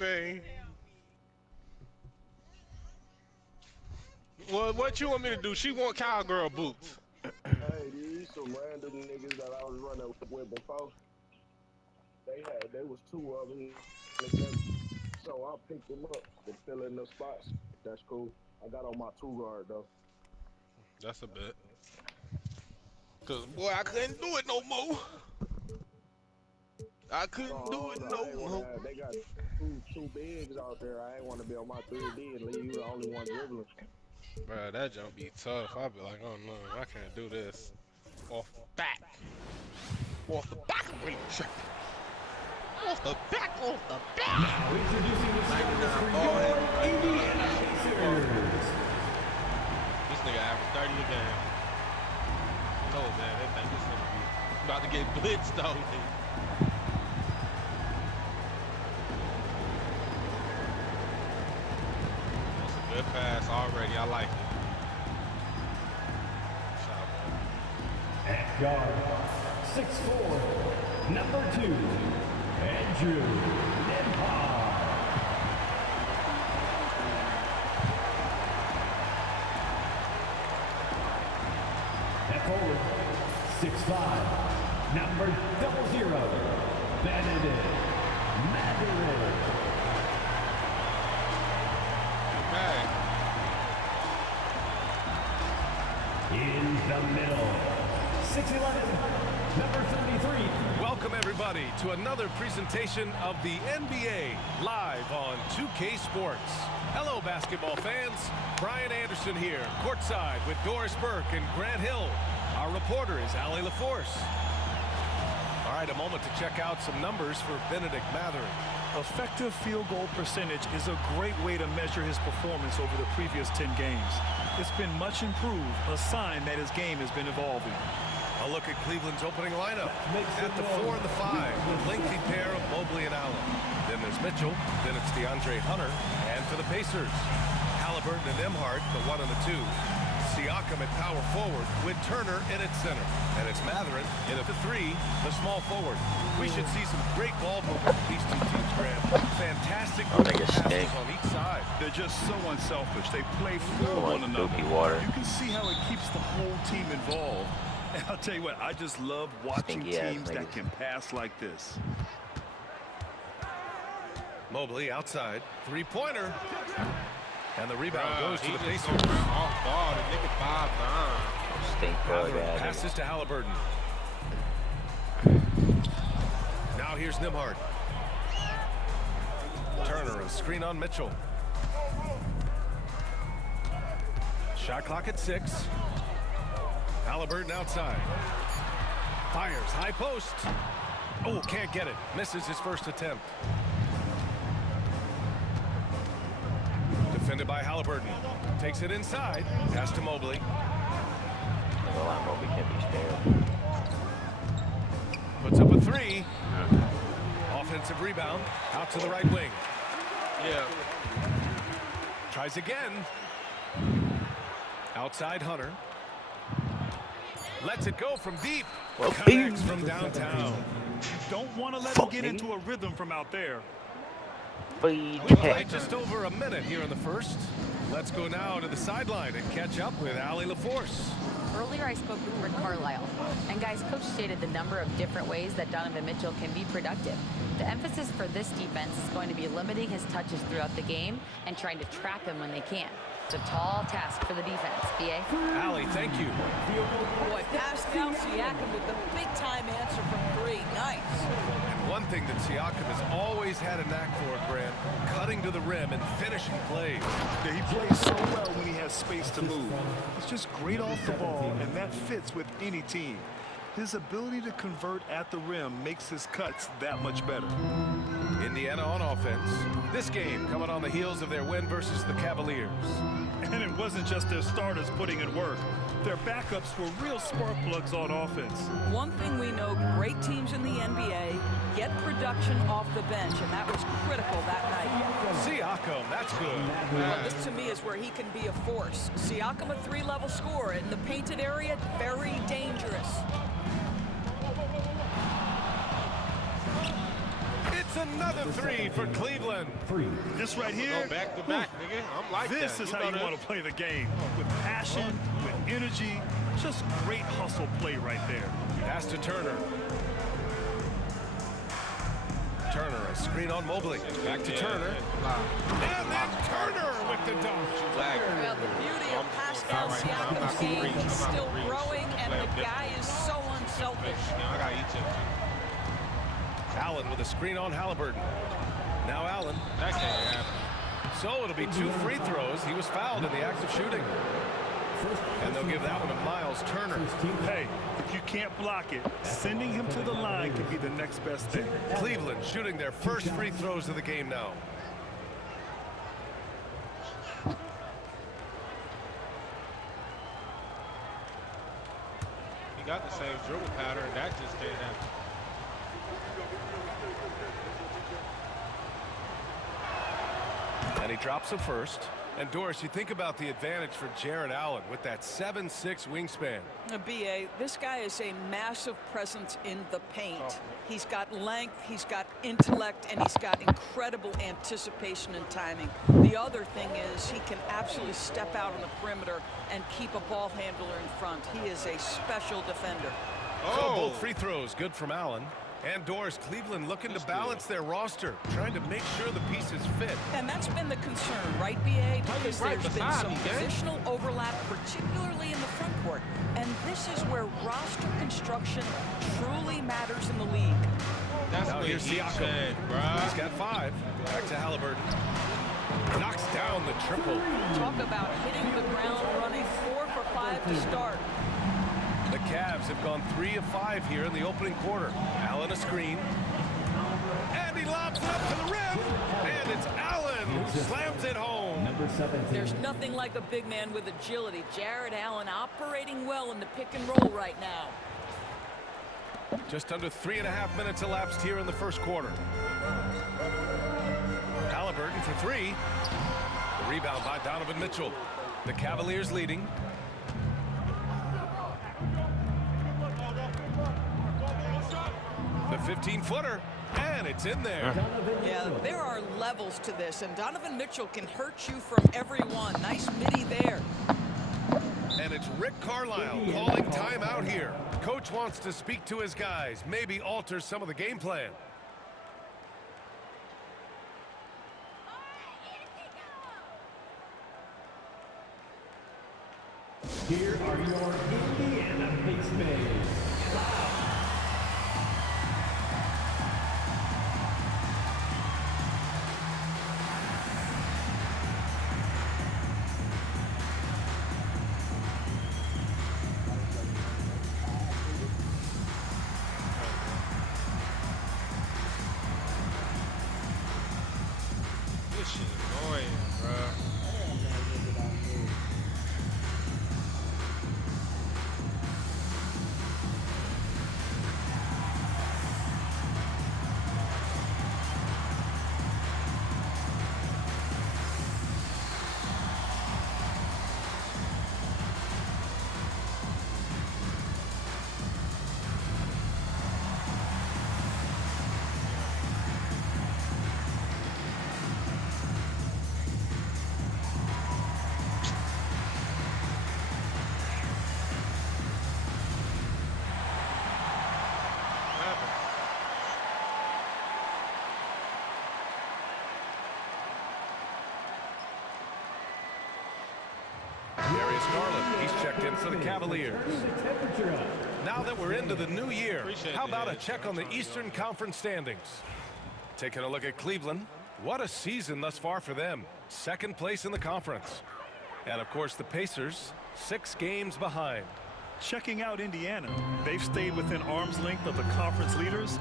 Man. Well, what you want me to do? She want cowgirl boots. Hey, these some random niggas that I was running with before. They was two of them in the game. So I picked them up to fill in the spots. That's cool. I got on my two guard though. That's a bit. Cause boy, I couldn't do it no more. I couldn't do it So I no ain't wanna more. have, they got two bigs out there. I ain't wanna be on my 3D and leave you the only one dribbling. Bro, that jump be tough. I be like, oh no, I can't do this. Off the back. Off the back of the shirt. Off the back, off the back. Now introducing the starters for your Indiana Pacers. This nigga averaged 30 a game. Oh man, that thing is gonna be about to get blitzed on me. That's a good pass already. I like it. Shot, At guard, 6'4", number 2, Andrew Nembhard. At forward, 6'5", number 00, Benedict Mathurin. okay. In the middle, 6'11", number 33. Welcome, everybody, to another presentation of the NBA live on 2K Sports. Hello, basketball fans. Brian Anderson here, courtside with Doris Burke and Grant Hill. Our reporter is Hali LaForce. All right, a moment to check out some numbers for Benedict Mathurin. Effective field goal percentage is a great way to measure his performance over the previous 10 games. It's been much improved, a sign that his game has been evolving. A look at Cleveland's opening lineup. At the 4 and the 5, the lengthy pair of Mobley and Allen. Then there's Mitchell, then it's DeAndre Hunter, and for the Pacers, Halliburton and Nembhard, the 1 and the 2. Siakam at power forward with Turner in at center. And it's Mathurin in at the 3, the small forward. We should see some great ball movement with these two teams, Grant. Fantastic passes on each side. They're just so unselfish. They play for one another. You can see how it keeps the whole team involved. And I'll tell you what, I just love watching teams that can pass like this. Mobley outside, three-pointer. And the rebound goes to the Pacers. Off ball, the nigga 5'9". Mathurin passes to Halliburton. Now here's Nembhard. Turner, a screen on Mitchell. Shot clock at 6. Halliburton outside. Fires, high post. Oh, can't get it. Misses his first attempt. Defended by Halliburton. Takes it inside. Pass to Mobley. Well, Mobley can't be spared. Puts up a 3. Offensive rebound. Out to the right wing. Yeah. Tries again. Outside Hunter. Lets it go from deep. Connects from downtown. You don't want to let him get into a rhythm from out there. We played just over a minute here in the first. Let's go now to the sideline and catch up with Hali LaForce. Earlier, I spoke with Rick Carlisle, and guys, coach stated the number of different ways that Donovan Mitchell can be productive. The emphasis for this defense is going to be limiting his touches throughout the game and trying to trap him when they can. It's a tall task for the defense, B.A. Hali, thank you. Boy, Pascal Siakam with the big-time answer from 3. Nice. And one thing that Siakam has always had a knack for, Grant, cutting to the rim and finishing plays. Yeah, he plays so well when he has space to move. He's just great off the ball, and that fits with any team. His ability to convert at the rim makes his cuts that much better. Indiana on offense. This game coming on the heels of their win versus the Cavaliers. And it wasn't just their starters putting in work. Their backups were real spark plugs on offense. One thing we know, great teams in the NBA get production off the bench, and that was critical that night. Siakam, that's good. Well, this to me is where he can be a force. Siakam, a 3-level scorer in the painted area, very dangerous. It's another three for Cleveland. This right Go here, back to back, nigga. I'm like that. this is how you want to play the game. With passion, with energy, just great hustle play right there. Pass to Turner. Turner, a screen on Mobley. Back to Turner. And then Turner with the dunk. Well, the beauty of Pascal Siakam's game, he's still growing, and the guy is so unselfish. I got each of them. Allen with a screen on Halliburton. Now Allen. That can't happen. So it'll be 2 free throws. He was fouled in the act of shooting. And they'll give that one to Miles Turner. Hey, if you can't block it, sending him to the line can be the next best thing. Cleveland shooting their first free throws of the game now. He got the same dribble pattern. That just can't happen. And he drops the first. And Doris, you think about the advantage for Jared Allen with that 7'6" wingspan. BA, this guy is a massive presence in the paint. He's got length, he's got intellect, and he's got incredible anticipation and timing. The other thing is he can absolutely step out on the perimeter and keep a ball handler in front. He is a special defender. So both free throws good from Allen. And Doris, Cleveland looking to balance their roster, trying to make sure the pieces fit. And that's been the concern, right, BA? Because there's been some positional overlap, particularly in the front court. And this is where roster construction truly matters in the league. That's now here's Siakam. He's got 5. Back to Halliburton. Knocks down the triple. Talk about hitting the ground running. 4 for 5 to start. The Cavs have gone 3 of 5 here in the opening quarter. Allen a screen. And he lobs it up to the rim. And it's Allen who slams it home. There's nothing like a big man with agility. Jared Allen operating well in the pick and roll right now. Just under 3.5 minutes elapsed here in the first quarter. Halliburton for 3. The rebound by Donovan Mitchell. The Cavaliers leading. The 15-footer, and it's in there. Yeah, there are levels to this, and Donovan Mitchell can hurt you from every one. Nice midi there. And it's Rick Carlisle calling timeout here. Coach wants to speak to his guys, maybe alter some of the game plan. Here are your Indiana Pacers. This shit annoying, bro. Darius Garland, he's checked in for the Cavaliers. Now that we're into the new year, how about a check on the Eastern Conference standings? Taking a look at Cleveland. What a season thus far for them. 2nd place in the conference. And of course the Pacers, 6 games behind. Checking out Indiana, they've stayed within arm's length of the conference leaders.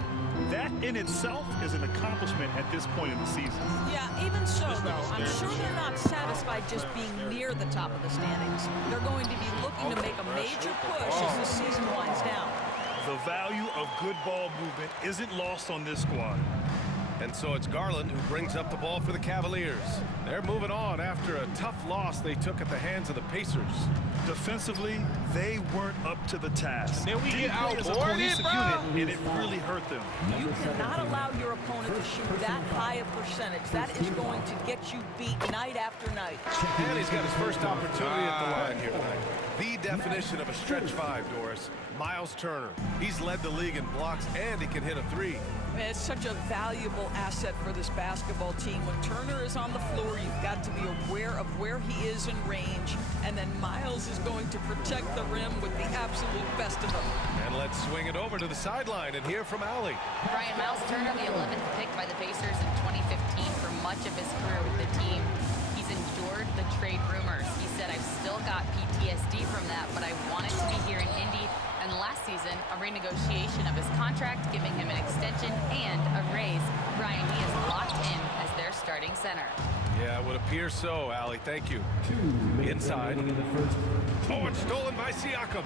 That in itself is an accomplishment at this point in the season. Yeah, even so, though, I'm sure they're not satisfied just being near the top of the standings. They're going to be looking to make a major push as the season winds down. The value of good ball movement isn't lost on this squad. And so it's Garland who brings up the ball for the Cavaliers. They're moving on after a tough loss they took at the hands of the Pacers. Defensively, they weren't up to the task. Then we get Didn't play as a outboarded, cohesive bro. unit, and it really hurt them. You cannot allow your opponent to to shoot that high a percentage. That is going to get you beat night after night. And he's got his first opportunity at the line here tonight. The definition of a stretch five, Doris. Miles Turner. He's led the league in blocks, and he can hit a three. It's such a valuable asset for this basketball team. When Turner is on the floor, you've got to be aware of where he is in range, and then Miles is going to protect the rim with the absolute best of them. And let's swing it over to the sideline and hear from Hali. Brian, Miles Turner, the 11th pick by the Pacers in 2015 for much of his career with the team. He's endured the trade rumors. He said, I've still got PTSD from that, but I wanted to be here in Indy. And last season, a renegotiation of his contract, giving him an extension and a raise. Brian, he is locked in as their starting center. Yeah, it would appear so, Hali. Thank you. Inside. Oh, it's stolen by Siakam.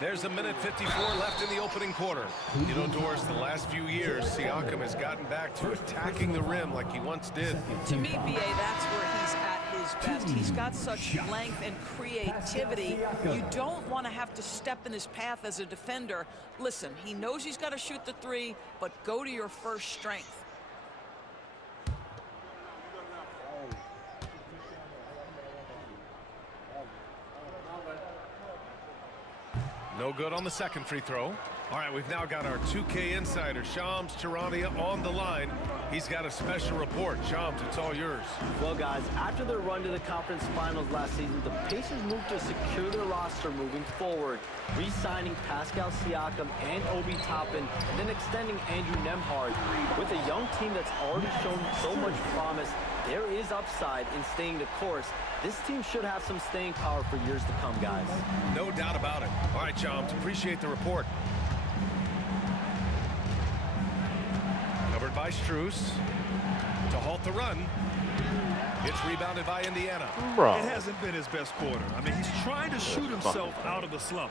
There's a minute 54 left in the opening quarter. You know, Doris, the last few years, Siakam has gotten back to attacking the rim like he once did. To me, BA, that's where he's at his best. He's got such length and creativity. You don't want to have to step in his path as a defender. Listen, he knows he's got to shoot the three, but go to your first strength. No good on the second free throw. All right, we've now got our 2K insider, Shams Charania, on the line. He's got a special report. Shams, it's all yours. Well, guys, after their run to the conference finals last season, the Pacers moved to secure their roster moving forward, re-signing Pascal Siakam and Obi Toppin, and then extending Andrew Nembhard. With a young team that's already shown so much promise, there is upside in staying the course. This team should have some staying power for years to come, guys. No doubt about it. All right, Shams, appreciate the report. Covered by Strus to halt the run. It's rebounded by Indiana. It hasn't been his best quarter. I mean, he's trying to shoot himself out of the slump.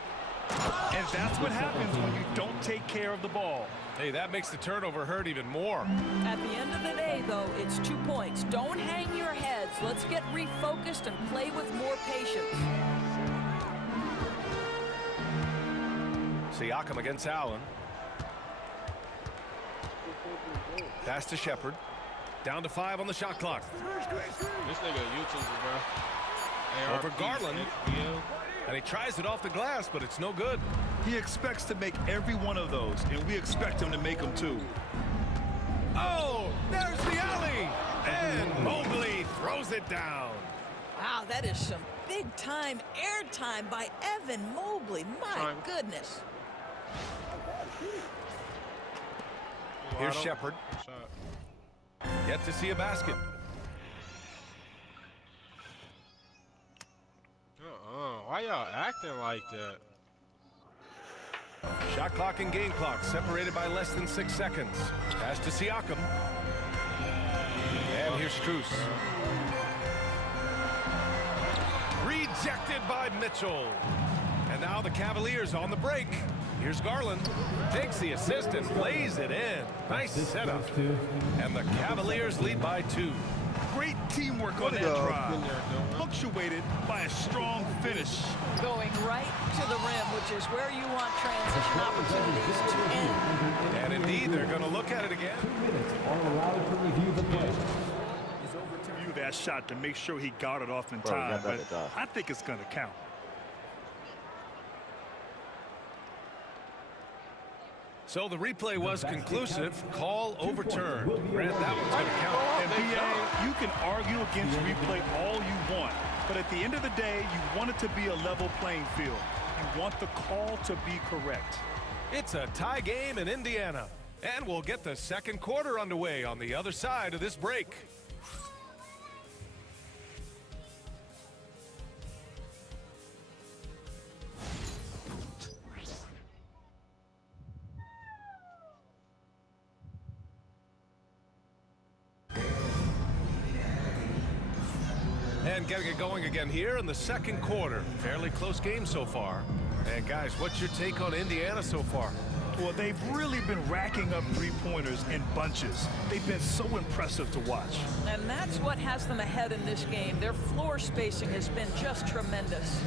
And that's what happens when you don't take care of the ball. Hey, that makes the turnover hurt even more. At the end of the day, though, it's 2 points. Don't hang your heads. Let's get refocused and play with more patience. Siakam against Allen. Pass to Shepard. Down to 5 on the shot clock. This nigga a YouTuber, bro. Over Garland. And he tries it off the glass, but it's no good. He expects to make every one of those, and we expect him to make them too. Oh, there's the alley. And Mobley throws it down. Wow, that is some big-time airtime by Evan Mobley. My goodness. Here's Shepard. Yet to see a basket. Why y'all acting like that? Shot clock and game clock separated by less than 6 seconds. Pass to Siakam. And here's Strus. Rejected by Mitchell. And now the Cavaliers on the break. Here's Garland. Takes the assist and lays it in. Nice setup. And the Cavaliers lead by 2. Great teamwork on that drive, punctuated by a strong finish. Going right to the rim, which is where you want transition opportunities to end. And indeed, they're going to look at it again. 2 minutes are allowed to review the play. He's over to view that shot to make sure he got it off in time, but I think it's going to count. So the replay was conclusive. Call overturned. Grant, that one's going to count. And BA, you can argue against replay all you want, but at the end of the day, you want it to be a level playing field. You want the call to be correct. It's a tie game in Indiana, and we'll get the second quarter underway on the other side of this break. And getting it going again here in the second quarter. Fairly close game so far. And guys, what's your take on Indiana so far? Well, they've really been racking up three-pointers in bunches. They've been so impressive to watch. And that's what has them ahead in this game. Their floor spacing has been just tremendous.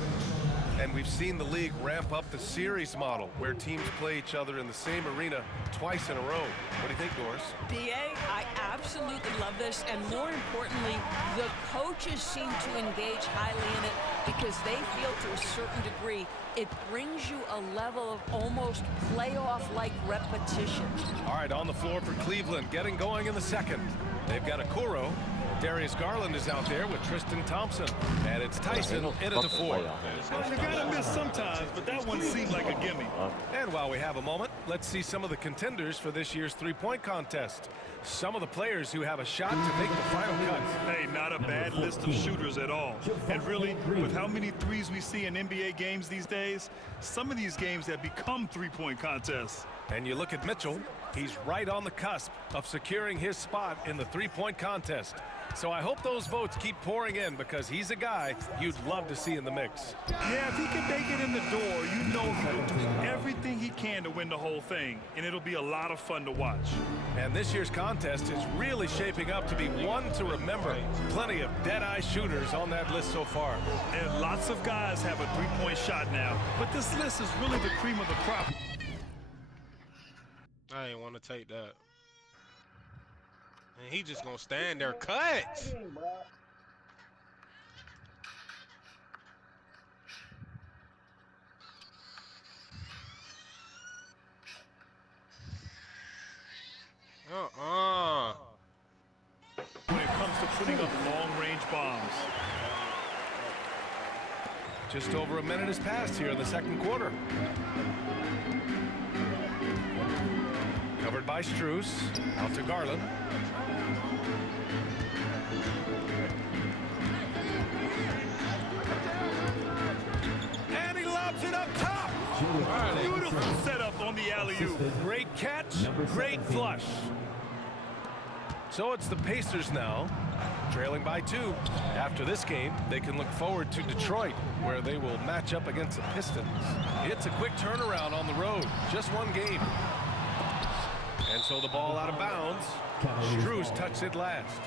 And we've seen the league ramp up the series model, where teams play each other in the same arena twice in a row. What do you think, Doris? BA, I absolutely love this, and more importantly, the coaches seem to engage highly in it because they feel to a certain degree it brings you a level of almost playoff-like repetition. All right, on the floor for Cleveland, getting going in the second. They've got Okoro. Darius Garland is out there with Tristan Thompson. And it's Tyson in at the 4. You gotta miss sometimes, but that one seemed like a gimme. And while we have a moment, let's see some of the contenders for this year's three-point contest. Some of the players who have a shot to make the final cut. Hey, not a bad list of shooters at all. And really, with how many threes we see in NBA games these days, some of these games have become three-point contests. And you look at Mitchell, he's right on the cusp of securing his spot in the three-point contest. So I hope those votes keep pouring in because he's a guy you'd love to see in the mix. Yeah, if he can make it in the door, you know he will do everything he can to win the whole thing, and it'll be a lot of fun to watch. And this year's contest is really shaping up to be one to remember. Plenty of dead-eye shooters on that list so far. And lots of guys have a three-point shot now, but this list is really the cream of the crop. I ain't want to take that. And he just gonna stand there cut. When it comes to putting up long-range bombs. Just over a minute has passed here in the second quarter. Covered by Strus, out to Garland. And he lobs it up top. Beautiful setup on the alley-oop. Great catch, great flush. So it's the Pacers now, trailing by 2. After this game, they can look forward to Detroit, where they will match up against the Pistons. It's a quick turnaround on the road, just one game. And so the ball out of bounds. Strus touched it last.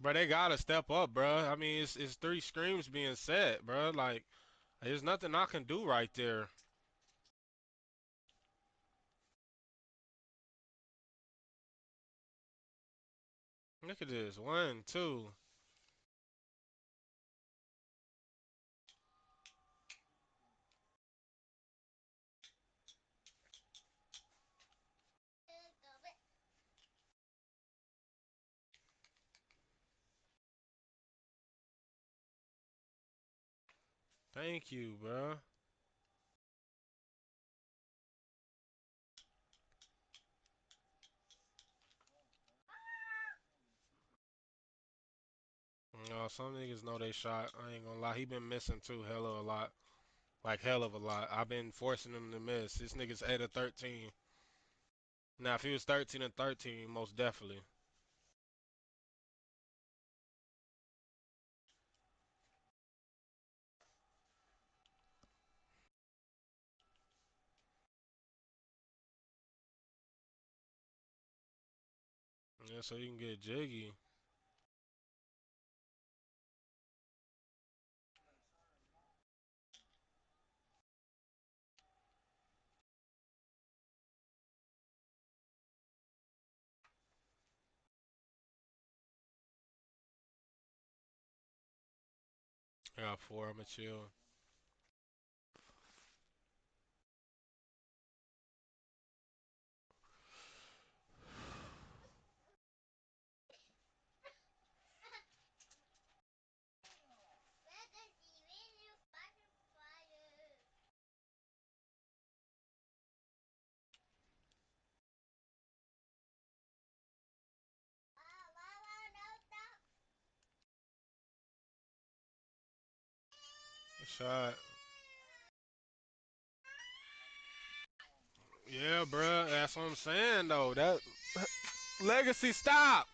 Bro, they gotta step up, bro. I mean, it's 3 screens being set, bro. Like, there's nothing I can do right there. Look at this. 1, 2. Thank you, bro. Some niggas know they shot. I ain't gonna lie. He been missing too, hella a lot. Like, hell of a lot. I've been forcing him to miss. This nigga's 8 of 13. Now, if he was 13 and 13, most definitely. Yeah, so you can get jiggy. I got 4. I'ma chill. Shot. Yeah, bruh. That's what I'm saying, though. That legacy, stop.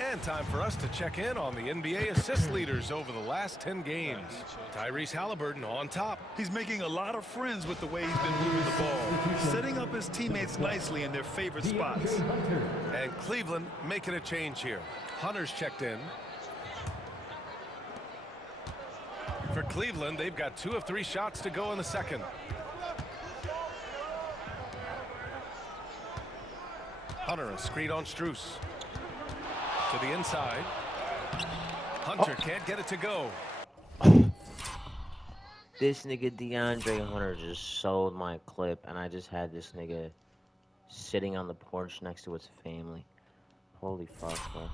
And time for us to check in on the NBA assist leaders over the last 10 games. Tyrese Halliburton on top. He's making a lot of friends with the way he's been moving the ball, setting up his teammates nicely in their favorite spots. And Cleveland making a change here. Hunter's checked in. For Cleveland, they've got 2 of 3 shots to go in the second. Hunter, a screen on Strus. To the inside. Hunter can't get it to go. This nigga DeAndre Hunter just sold my clip, and I just had this nigga sitting on the porch next to his family. Holy fuck, bro.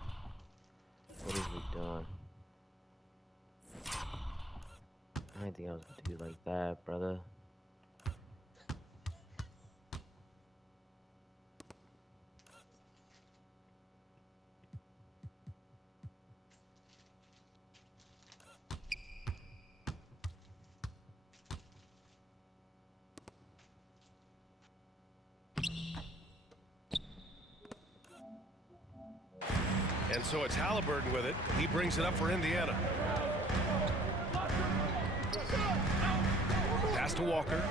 What is he doing? I didn't think I was gonna do like that, brother. And so it's Halliburton with it. He brings it up for Indiana. Pass to Walker.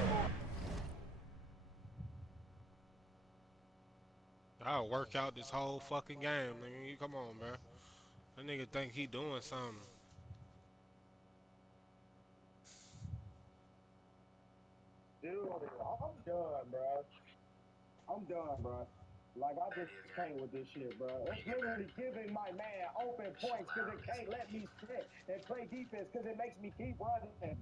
I'll work out this whole fucking game, nigga. Come on, bro. That nigga think he doing something. Dude, I'm done, bro. I'm done, bro. Like, I just can't with this shit, bro. It's literally giving my man open points because it can't let me sit and play defense because it makes me keep running.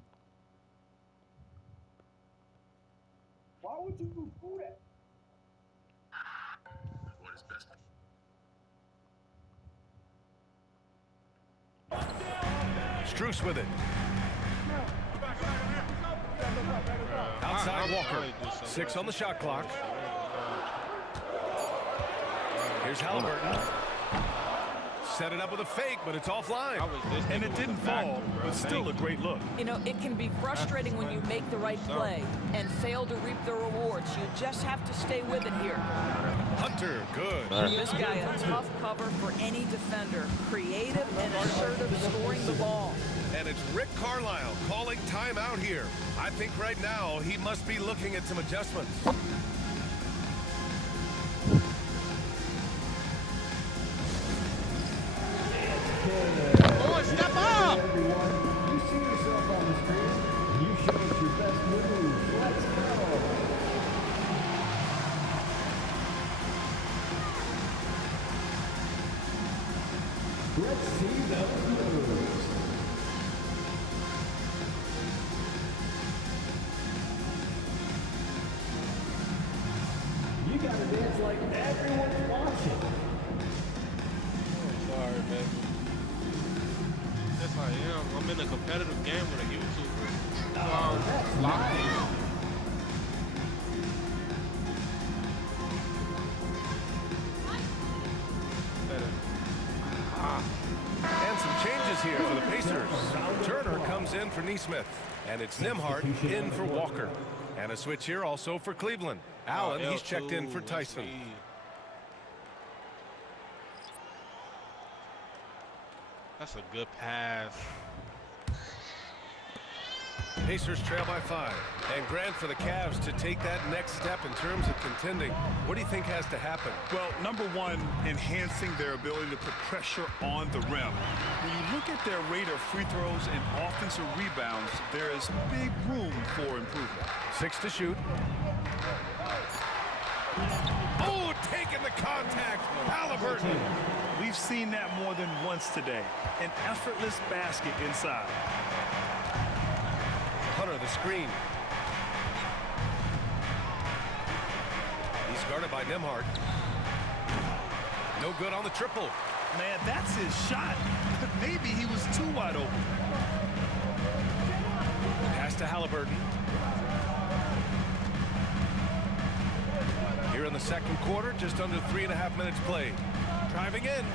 Why would you do that? What is best? Strus with it. Outside Walker. 6 on the shot clock. Here's Halliburton. Set it up with a fake, but it's offline. And it didn't fall, but still a great look. You know, it can be frustrating when you make the right play and fail to reap the rewards. You just have to stay with it here. Hunter, good. This guy, a tough cover for any defender. Creative and assertive scoring the ball. And it's Rick Carlisle calling timeout here. I think right now he must be looking at some adjustments. Boy, step up! Everyone, you see yourself on the screen. You show us your best move. Let's go. Let's see those moves. You gotta dance like everyone's watching. Sorry, baby. That's how I am. I'm in a competitive game with a YouTuber. That's nice. And some changes here for the Pacers. Turner comes in for Neesmith. And it's Nembhard in for Walker. And a switch here also for Cleveland. Allen, he's checked in for Tyson. That's a good pass. Pacers trail by 5. And Grant for the Cavs to take that next step in terms of contending. What do you think has to happen? Well, number one, enhancing their ability to put pressure on the rim. When you look at their rate of free throws and offensive rebounds, there is big room for improvement. 6 to shoot. Oh, taking the contact. Halliburton. We've seen that more than once today. An effortless basket inside. Hunter, the screen. He's guarded by Nembhard. No good on the triple. Man, that's his shot. Maybe he was too wide open. Pass to Halliburton. Here in the second quarter, just under 3.5 minutes played. Driving in.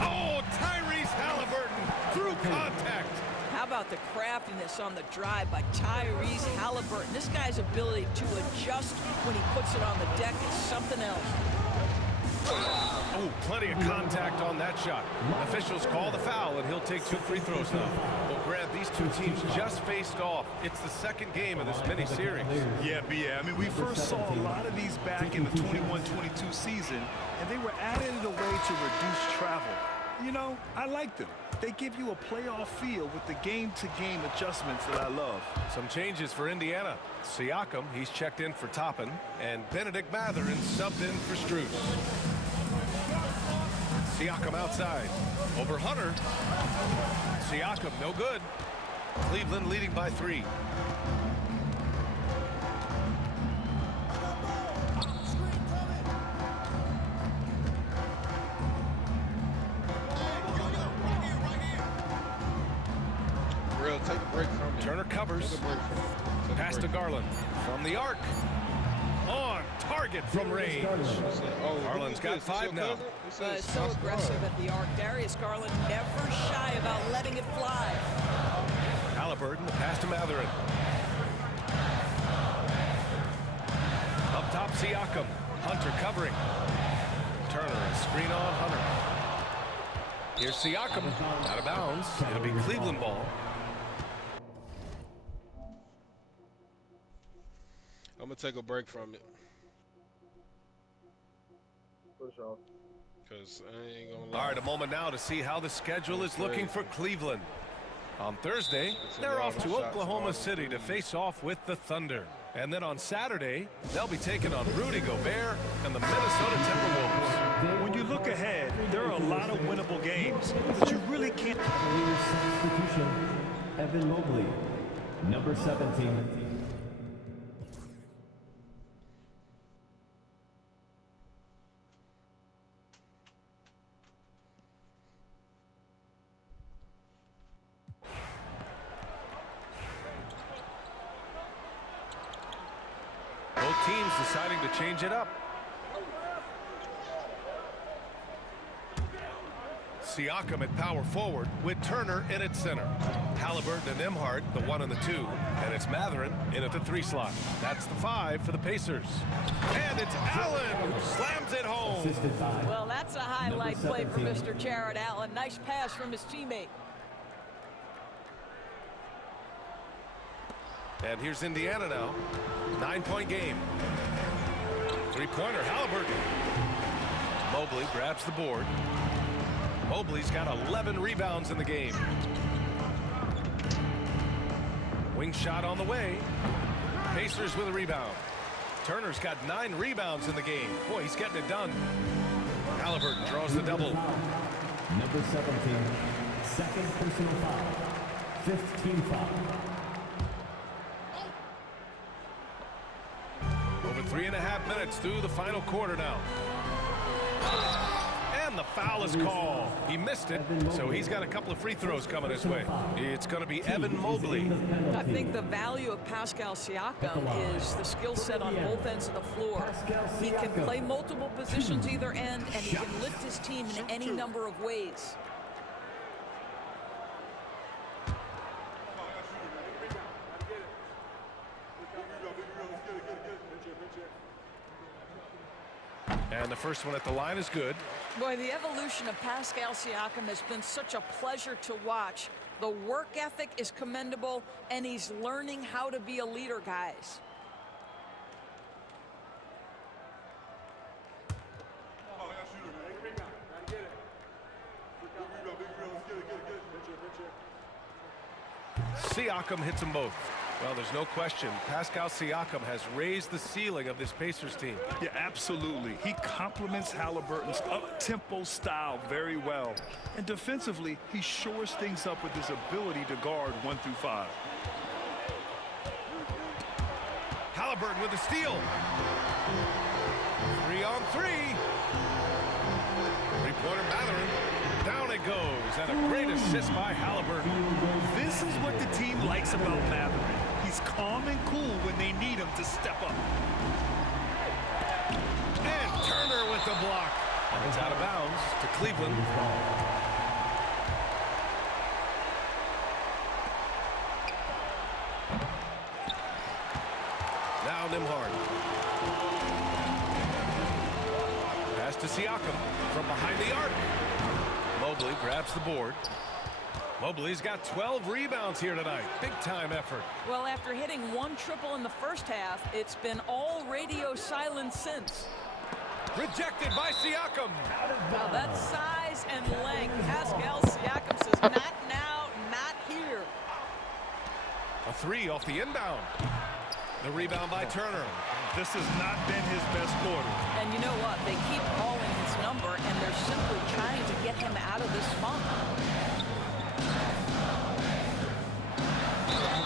Oh, Tyrese Halliburton through contact. How about the craftiness on the drive by Tyrese Halliburton? This guy's ability to adjust when he puts it on the deck is something else. Oh, Ooh, plenty of contact on that shot. Officials call the foul, and he'll take 2 free throws now. Well, Grant, these two teams just faced off. It's the second game of this mini-series. Yeah, I mean, we first saw a lot of these back in the 21-22 season, and they were added in a way to reduce travel. You know, I like them. They give you a playoff feel with the game-to-game adjustments that I love. Some changes for Indiana. Siakam, he's checked in for Toppin, and Benedict Mathurin subbed in for Strus. Siakam outside. Over Hunter. Siakam, no good. Cleveland leading by 3. Take a break from it. Turner covers. Pass to Garland. From the arc. On target from range. Garland's got 5 now. So aggressive at the arc. Darius Garland never shy about letting it fly. Halliburton, the pass to Mathurin. Up top, Siakam. Hunter covering. Turner, a screen on Hunter. Here's Siakam. Out of bounds. It'll be Cleveland ball. I'm gonna take a break from it. For sure. Cause I ain't gonna lie. All right, a moment now to see how the schedule is looking for Cleveland. On Thursday, they're off to Oklahoma City to face off with the Thunder. And then on Saturday, they'll be taking on Rudy Gobert and the Minnesota Timberwolves. When you look ahead, there are a lot of winnable games, but you really can't. Substitution, Evan Mobley, number 17. Both teams deciding to change it up. Siakam at power forward with Turner in at center. Halliburton and Nembhard, the 1 and the 2. And it's Mathurin in at the 3 slot. That's the 5 for the Pacers. And it's Allen who slams it home. Well, that's a highlight play for Mr. Jared Allen. Nice pass from his teammate. And here's Indiana now. 9-point game. 3-pointer, Halliburton. Mobley grabs the board. Mobley's got 11 rebounds in the game. Wing shot on the way. Pacers with a rebound. Turner's got 9 rebounds in the game. Boy, he's getting it done. Halliburton draws the double. Number 17, second personal foul, 15 foul. Over 3.5 minutes through the final quarter now. And the foul is called. He missed it, so he's got a couple of free throws coming his way. It's going to be Evan Mobley. I think the value of Pascal Siakam is the skill set on both ends of the floor. He can play multiple positions either end, and he can lift his team in any number of ways. And the first one at the line is good. Boy, the evolution of Pascal Siakam has been such a pleasure to watch. The work ethic is commendable, and he's learning how to be a leader, guys. Siakam hits them both. Well, there's no question. Pascal Siakam has raised the ceiling of this Pacers team. Yeah, absolutely. He complements Halliburton's up-tempo style very well. And defensively, he shores things up with his ability to guard 1 through 5. Halliburton with a steal. 3-on-3. Three-pointer Mathurin. Down it goes. And a great assist by Halliburton. This is what the team likes about Mathurin. He's calm and cool when they need him to step up. And Turner with the block. And it's out of bounds to Cleveland. Now Nembhard. Pass to Siakam. from behind the arc. Mobley grabs the board. Mobley's got 12 rebounds here tonight. Big-time effort. Well, after hitting one triple in the first half, it's been all radio silence since. Rejected by Siakam. Now that's size and length. Pascal Siakam says, not now, not here. A three off the inbound. The rebound by Turner. This has not been his best quarter. And you know what? They keep calling his number, and they're simply trying to get him out of this funk.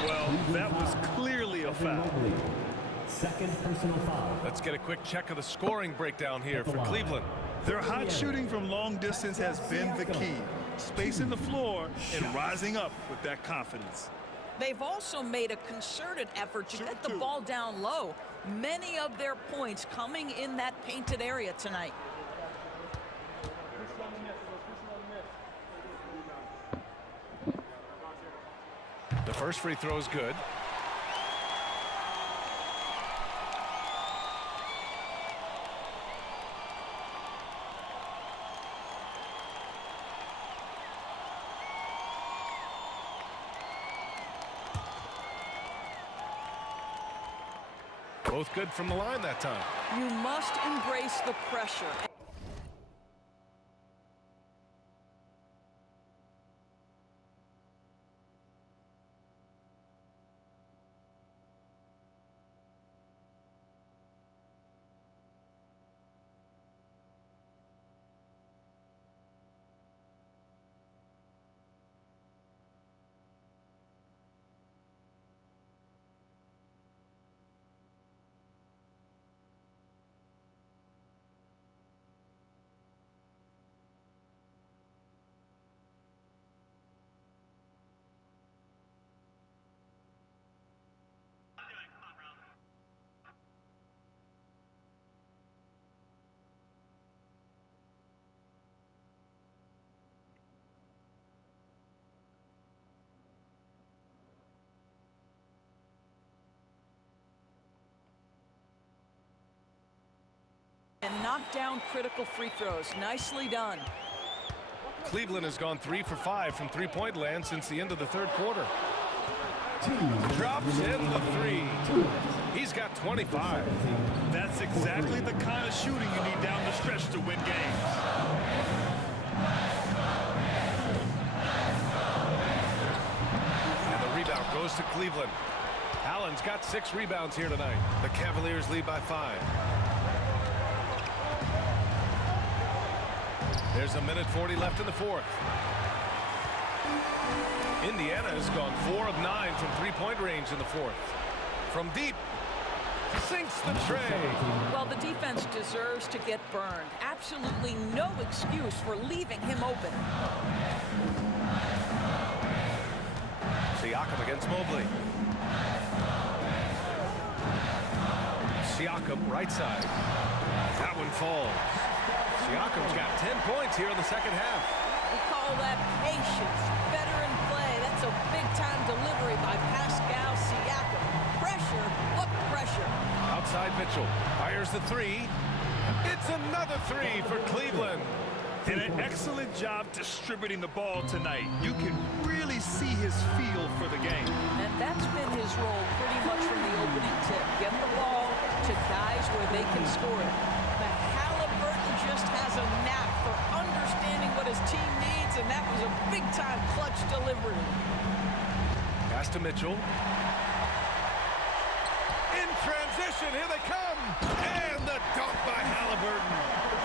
Well, that was clearly a foul. Second personal foul. Let's get a quick check of the scoring breakdown here for Cleveland. Their hot shooting from long distance has been the key. Spacing the floor and rising up with that confidence. They've also made a concerted effort to get the ball down low. Many of their points coming in that painted area tonight. The first free throw is good. Both good from the line that time. You must embrace the pressure. And knock down critical free throws. Nicely done. Cleveland has gone 3 for 5 from three-point land since the end of the third quarter. Drops in the three. He's got 25. That's exactly the kind of shooting you need down the stretch to win games. And the rebound goes to Cleveland. Allen's got 6 rebounds here tonight. The Cavaliers lead by 5. There's a minute 40 left in the fourth. Indiana has gone 4 of 9 from three-point range in the fourth. From deep, sinks the tray. Well, the defense deserves to get burned. Absolutely no excuse for leaving him open. Siakam against Mobley. Siakam, right side. That one falls. Siakam's got 10 points here in the second half. We call that patience. Veteran play. That's a big-time delivery by Pascal Siakam. Pressure. What pressure? Outside Mitchell. Fires the three. It's another three for Cleveland. And an excellent job distributing the ball tonight. You can really see his feel for the game. And that's been his role pretty much from the opening tip. Get the ball to guys where they can score it. But Halliburton just has a knack for understanding what his team needs, and that was a big-time clutch delivery. Pass to Mitchell. In transition, here they come. And the dunk by Halliburton.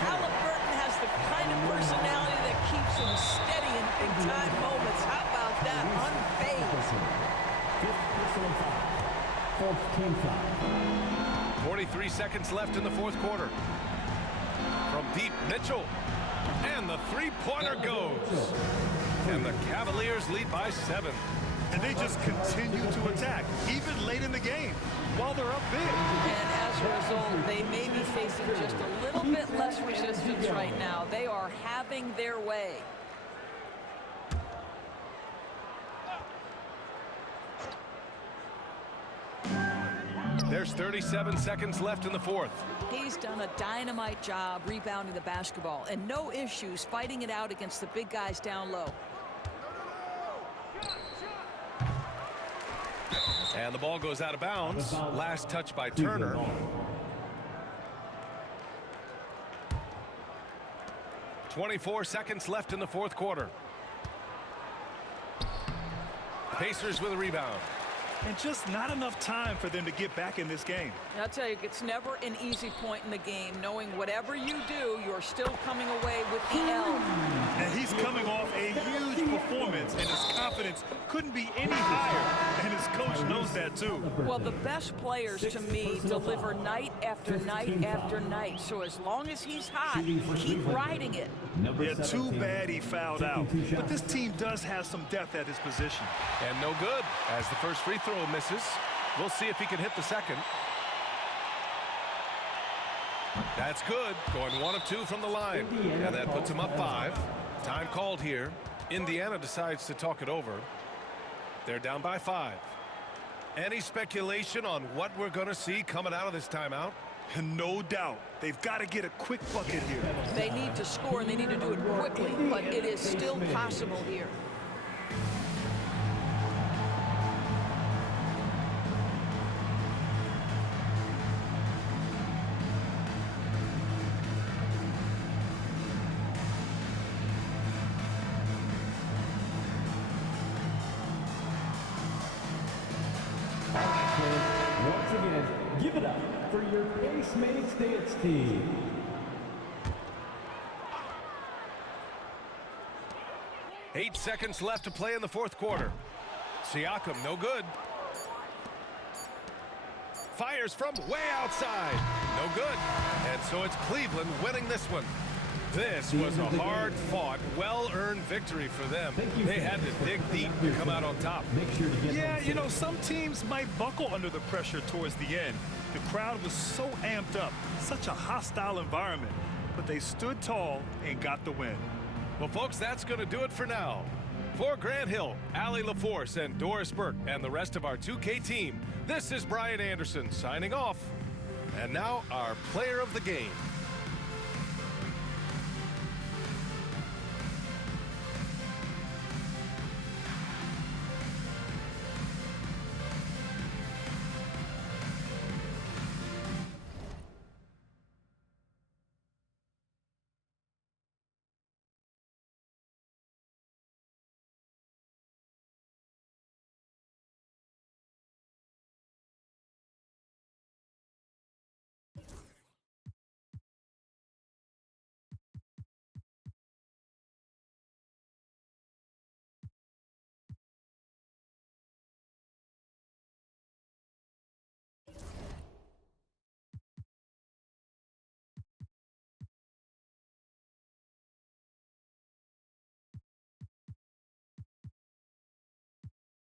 Halliburton has the kind of personality that keeps him steady in big-time moments. How about that? Unfazed. Fifth personal foul. Fourth team foul. 43 seconds left in the fourth quarter. From deep, Mitchell. And the three-pointer goes. And the Cavaliers lead by 7. And they just continue to attack, even late in the game, while they're up big. And as a result, they may be facing just a little bit less resistance right now. They are having their way. There's 37 seconds left in the fourth. He's done a dynamite job rebounding the basketball and no issues fighting it out against the big guys down low. And the ball goes out of bounds. Last touch by Turner. .24 seconds left in the fourth quarter. Pacers with a rebound. And just not enough time for them to get back in this game. I'll tell you, it's never an easy point in the game, knowing whatever you do, you're still coming away with the L. And he's coming off a huge performance, and his confidence couldn't be any higher, and his coach knows that too. Well, the best players, to me, deliver night after night after night. So as long as he's hot, keep riding it. Yeah, too bad he fouled out. But this team does have some depth at his position. And no good, as the first free throw misses. We'll see if he can hit the second. That's good. Going 1 of 2 from the line. And that puts him up 5. Time called here. Indiana decides to talk it over. They're down by 5. Any speculation on what we're going to see coming out of this timeout? No doubt. They've got to get a quick bucket here. They need to score, and they need to do it quickly, but it is still possible here. Once again, give it up for your Pacemates dance team. Eight seconds left to play in the fourth quarter. Siakam, no good. Fires from way outside. No good. And so it's Cleveland winning this one. This was a hard-fought, well-earned victory for them. They had to dig deep to come out on top. Yeah, you know, some teams might buckle under the pressure towards the end. The crowd was so amped up, such a hostile environment, but they stood tall and got the win. Well, folks, that's going to do it for now. For Grant Hill, Allie LaForce, and Doris Burke, and the rest of our 2K team, this is Brian Anderson signing off. And now, our player of the game.